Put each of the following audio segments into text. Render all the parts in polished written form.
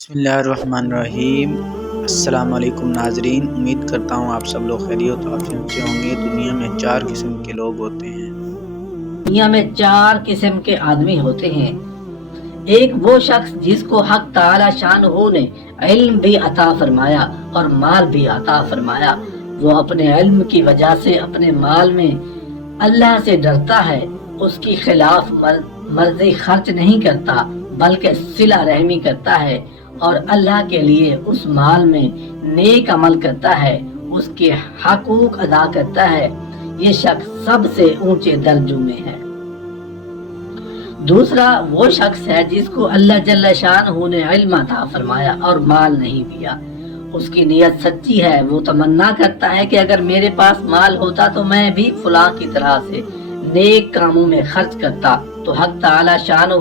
بسم اللہ الرحمن الرحیم۔ السلام علیکم ناظرین، امید کرتا ہوں آپ سب لوگ خیریت و عافیت سے ہوں گے۔ دنیا میں 4 قسم کے لوگ ہوتے ہیں۔ دنیا میں 4 قسم کے آدمی ہوتے ہیں۔ ایک وہ شخص جس کو حق تعالی شانہ نے علم بھی عطا فرمایا اور مال بھی عطا فرمایا، وہ اپنے علم کی وجہ سے اپنے مال میں اللہ سے ڈرتا ہے، اس کی خلاف مرضی خرچ نہیں کرتا بلکہ صلہ رحمی کرتا ہے اور اللہ کے لیے اس مال میں نیک عمل کرتا ہے، اس کے حقوق ادا کرتا ہے۔ یہ شخص سب سے اونچے درجوں میں ہے۔ دوسرا وہ شخص ہے جس کو اللہ جل شانہ نے علم عطا فرمایا اور مال نہیں دیا، اس کی نیت سچی ہے، وہ تمنا کرتا ہے کہ اگر میرے پاس مال ہوتا تو میں بھی فلاں کی طرح سے نیک کاموں میں خرچ کرتا، تو حق تعالی شانہ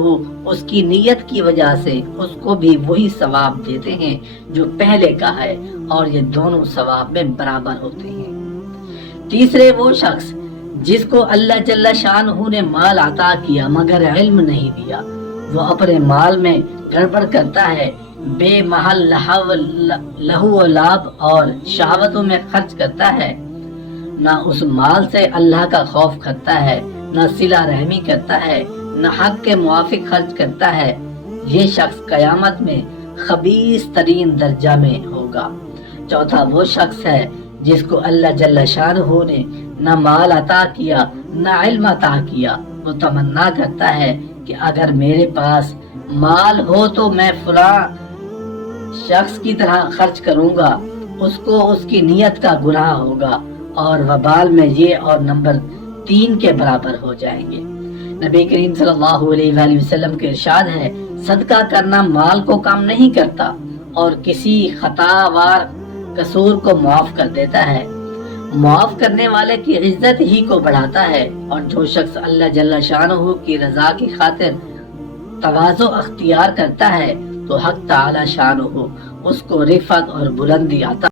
اس کی نیت کی وجہ سے اس کو بھی وہی ثواب دیتے ہیں جو پہلے کا ہے، اور یہ دونوں ثواب میں برابر ہوتے ہیں۔ تیسرے وہ شخص جس کو اللہ جل شانہ نے مال عطا کیا مگر علم نہیں دیا، وہ اپنے مال میں گڑبڑ کرتا ہے، بے محل لہو و لعب اور شہوتوں میں خرچ کرتا ہے، نہ اس مال سے اللہ کا خوف کرتا ہے، نہ صلہ رحمی کرتا ہے، نہ حق کے موافق خرچ کرتا ہے، یہ شخص قیامت میں خبیث ترین درجہ میں ہوگا۔ چوتھا وہ شخص ہے جس کو اللہ جل شانہ نے نہ مال عطا کیا نہ علم عطا کیا، وہ تمنا کرتا ہے کہ اگر میرے پاس مال ہو تو میں فلاں شخص کی طرح خرچ کروں گا، اس کو اس کی نیت کا گناہ ہوگا اور وبال میں یہ اور نمبر 3 کے برابر ہو جائیں گے۔ نبی کریم صلی اللہ علیہ وآلہ وسلم کے ارشاد ہے، صدقہ کرنا مال کو کم نہیں کرتا اور کسی خطا وار قصور کو معاف کر دیتا ہے، معاف کرنے والے کی عزت ہی کو بڑھاتا ہے، اور جو شخص اللہ جل شانہ کی رضا کی خاطر تواضع اختیار کرتا ہے تو حق تعالی شانہ اس کو رفعت اور بلندی عطا